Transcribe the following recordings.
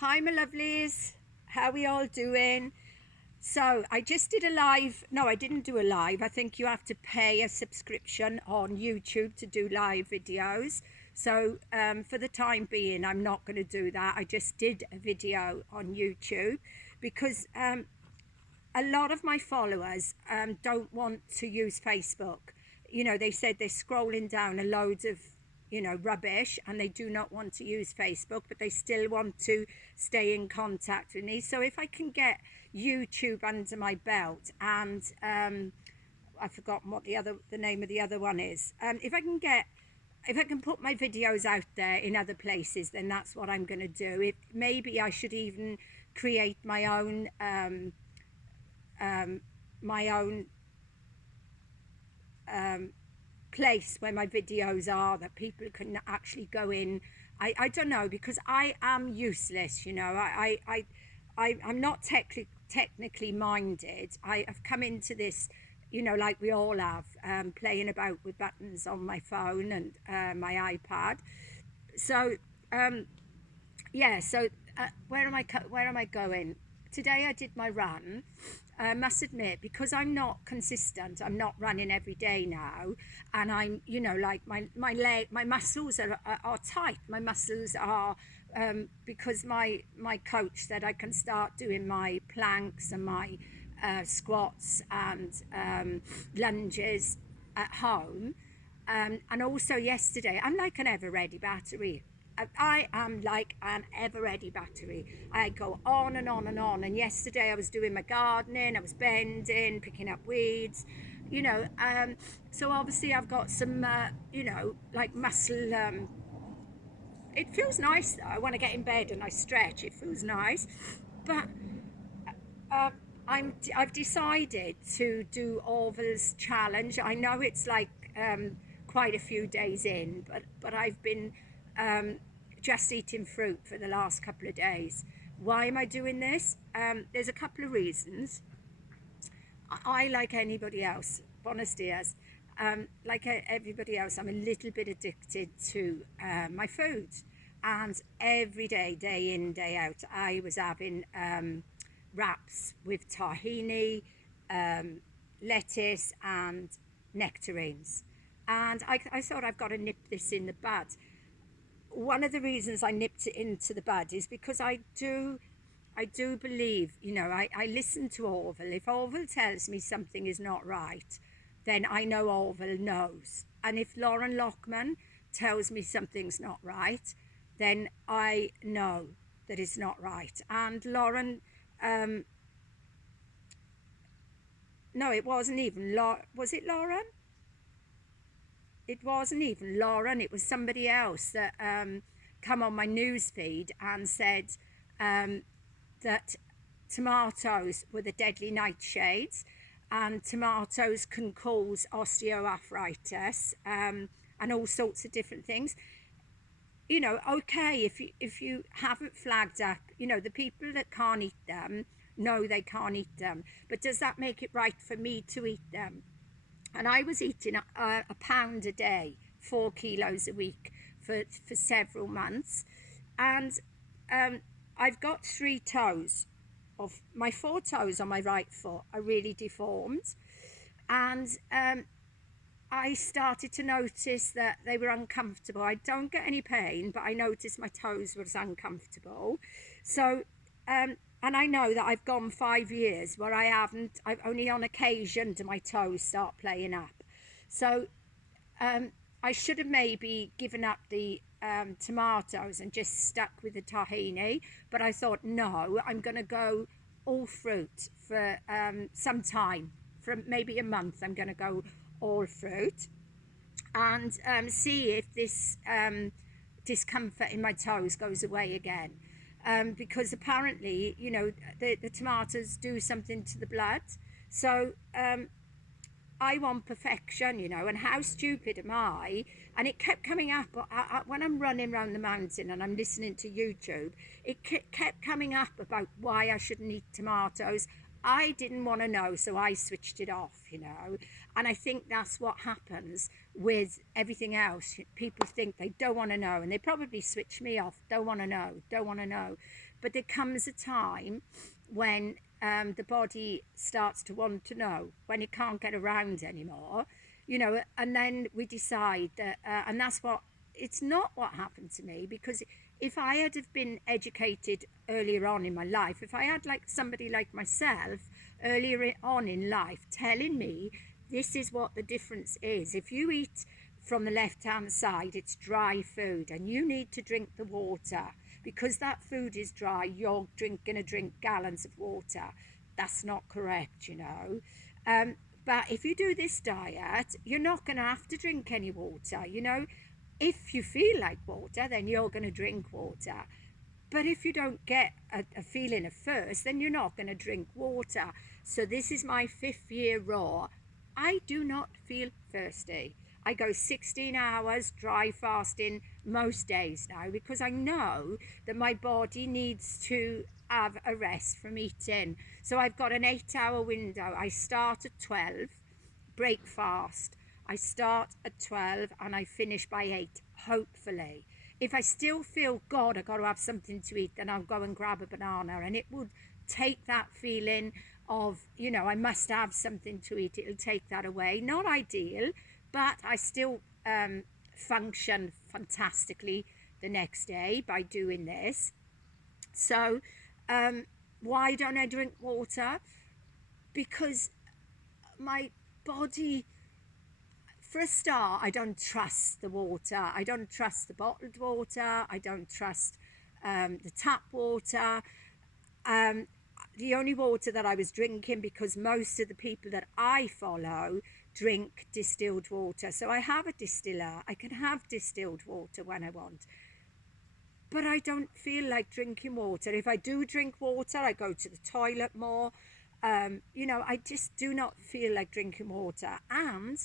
Hi, my lovelies. How are we all doing? So, I just did a live. No, I didn't do a live. I think you have to pay a subscription on YouTube to do live videos. So, for the time being, I'm not going to do that. I just did a video on YouTube because a lot of my followers don't want to use Facebook. They said they're scrolling down a load of, rubbish, and they do not want to use Facebook, but they still want to stay in contact with me. So if I can get YouTube under my belt, and I've forgotten what the name of the other one is. If I can put my videos out there in other places, then that's what I'm going to do. Maybe I should even create um, my own place where my videos are, that people can actually go in. I don't know, because I am useless. I'm not technically minded. I have come into this, like we all have, playing about with buttons on my phone and my iPad. So yeah, so where am I going? Today I did my run. I must admit, because I'm not consistent, I'm not running every day now, and I'm, like my muscles are tight. My muscles are, because my coach said I can start doing my planks and my squats and lunges at home. And also yesterday, I'm like an ever-ready battery. I am like an ever-ready battery. I go on and on and on. And yesterday I was doing my gardening, I was bending, picking up weeds, you know. So obviously I've got some, like muscle. It feels nice though. When I get in bed and I stretch, it feels nice. But uh, I've decided to do Orville's challenge. I know it's like quite a few days in, but I've been um, just eating fruit for the last couple of days. Why am I doing this? There's a couple of reasons. Like anybody else, buenos dias. Like everybody else, I'm a little bit addicted to my food. And every day, day in, day out, I was having wraps with tahini, lettuce, and nectarines. And I thought, I've got to nip this in the bud. One of the reasons I nipped it into the bud is because I do believe, I listen to Orville. If Orville tells me something is not right, then I know Orville knows. And if Lauren Lockman tells me something's not right, then I know that it's not right. And Lauren, no, it wasn't even was it Lauren? It wasn't even Lauren. It was somebody else that come on my news feed and said um, that tomatoes were the deadly nightshades, and tomatoes can cause osteoarthritis, and all sorts of different things. Okay, if you haven't flagged up, the people that can't eat them know they can't eat them. But does that make it right for me to eat them? And I was eating a pound a day, 4 kilos a week for several months. And I've got three toes. Of my four toes on my right foot are really deformed. And I started to notice that they were uncomfortable. I don't get any pain, but I noticed my toes was uncomfortable. So, and I know that I've gone 5 years where I've only on occasion do my toes start playing up. So, I should have maybe given up the tomatoes and just stuck with the tahini, but I thought, no, I'm going to go all fruit for some time, for maybe a month. I'm going to go all fruit and see if this discomfort in my toes goes away again. Because apparently, the tomatoes do something to the blood. So I want perfection, and how stupid am I? And it kept coming up when I'm running around the mountain and I'm listening to YouTube. It kept coming up about why I shouldn't eat tomatoes. I didn't want to know, so I switched it off, you know. And I think that's what happens with everything else. People think they don't want to know, and they probably switch me off. Don't want to know, don't want to know. But there comes a time when the body starts to want to know, when it can't get around anymore, you know, and then we decide that, and that's what, it's not what happened to me, because if I had have been educated earlier on in my life, if I had like somebody like myself earlier on in life telling me this is what the difference is, if you eat from the left hand side, it's dry food and you need to drink the water because that food is dry, you're going to drink gallons of water. That's not correct, you know. But if you do this diet, you're not going to have to drink any water, you know. If you feel like water, then you're going to drink water. But if you don't get a feeling at first, then you're not going to drink water. So this is my 5th year raw. I do not feel thirsty. I go 16 hours dry fasting most days now because I know that my body needs to have a rest from eating. So I've got an 8-hour window. I start at 12, break fast. I start at 12 and I finish by 8, hopefully. If I still feel, God, I've got to have something to eat, then I'll go and grab a banana. And it would take that feeling of, you know, I must have something to eat. It'll take that away. Not ideal, but I still function fantastically the next day by doing this. So why don't I drink water? Because my body, for a start, I don't trust the water. I don't trust the bottled water. I don't trust the tap water. The only water that I was drinking, because most of the people that I follow drink distilled water. So I have a distiller. I can have distilled water when I want. But I don't feel like drinking water. If I do drink water, I go to the toilet more. You know, I just do not feel like drinking water. And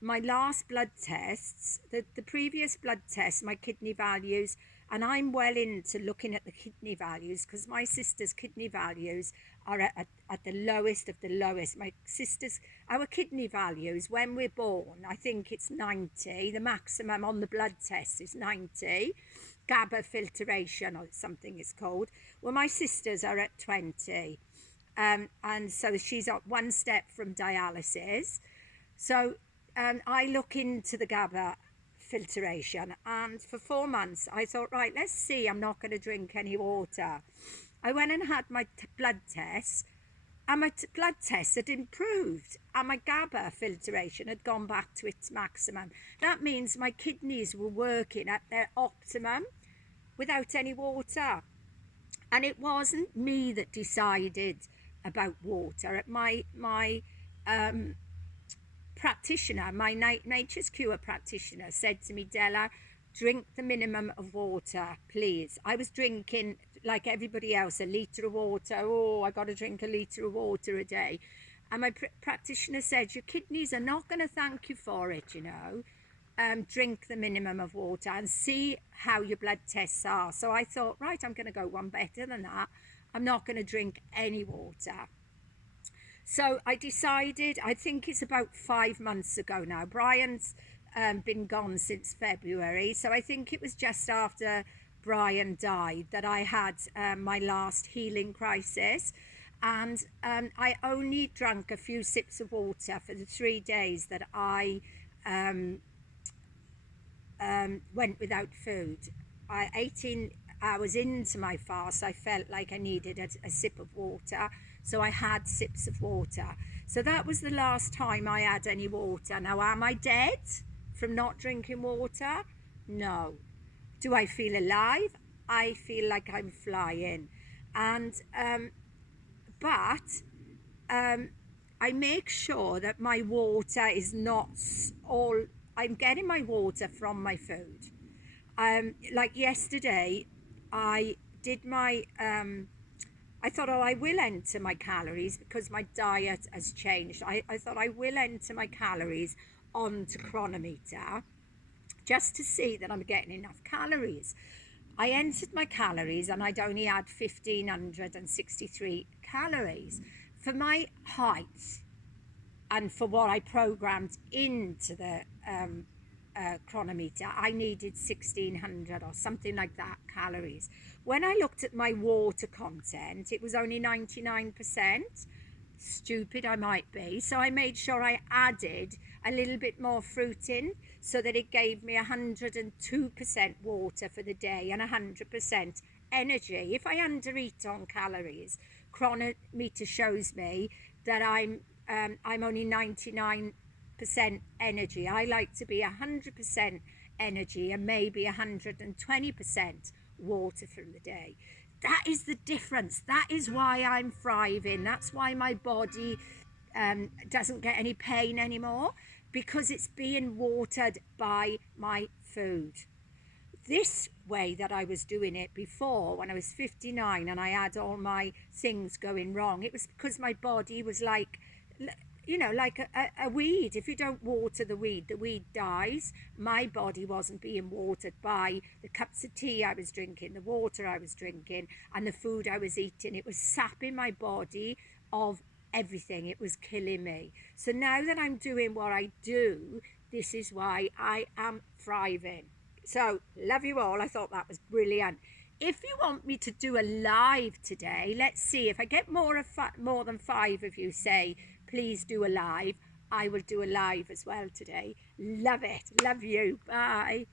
my last blood tests, the previous blood tests, my kidney values, and I'm well into looking at the kidney values because my sister's kidney values are at the lowest of the lowest. Our kidney values when we're born, I think it's 90. The maximum on the blood test is 90. GABA filtration or something it's called. Well, my sisters are at 20. And so she's at one step from dialysis. So I look into the GABA filtration, and for 4 months I thought, right, let's see, I'm not going to drink any water. I went and had my blood tests, and my blood tests had improved, and my GABA filtration had gone back to its maximum. That means my kidneys were working at their optimum without any water. And it wasn't me that decided about water. My practitioner, my Nature's Cure practitioner, said to me, Della, drink the minimum of water, please. I was drinking, like everybody else, a litre of water. Oh, I got to drink a litre of water a day. And my practitioner said, your kidneys are not going to thank you for it, you know. Drink the minimum of water and see how your blood tests are. So I thought, right, I'm going to go one better than that. I'm not going to drink any water. So I decided, I think it's about 5 months ago now. Brian's been gone since February. So I think it was just after Brian died that I had my last healing crisis. And I only drank a few sips of water for the 3 days that I went without food. 18 hours into my fast, I felt like I needed a sip of water. So I had sips of water. So that was the last time I had any water. Now, am I dead from not drinking water? No. Do I feel alive? I feel like I'm flying. And, but I make sure that my water is not all, I'm getting my water from my food. Like yesterday, I did my, I thought, oh, I will enter my calories because my diet has changed. I thought I will enter my calories onto chronometer just to see that I'm getting enough calories. I entered my calories and I'd only had 1,563 calories. for my height and for what I programmed into the chronometer, I needed 1600 or something like that calories. When I looked at my water content, it was only 99%. Stupid I might be. So I made sure I added a little bit more fruit in so that it gave me 102% water for the day and 100% energy. If I undereat on calories, chronometer shows me that I'm only 99% energy. I like to be 100% energy and maybe 120% water through the day. That is the difference. That is why I'm thriving. That's why my body doesn't get any pain anymore, because it's being watered by my food. This way that I was doing it before, when I was 59 and I had all my things going wrong, it was because my body was like, like a weed. If you don't water the weed dies. My body wasn't being watered by the cups of tea I was drinking, the water I was drinking, and the food I was eating. It was sapping my body of everything. It was killing me. So now that I'm doing what I do, this is why I am thriving. So, love you all. I thought that was brilliant. If you want me to do a live today, let's see. If I get more than 5 of you say, please do a live, I will do a live as well today. Love it. Love you. Bye.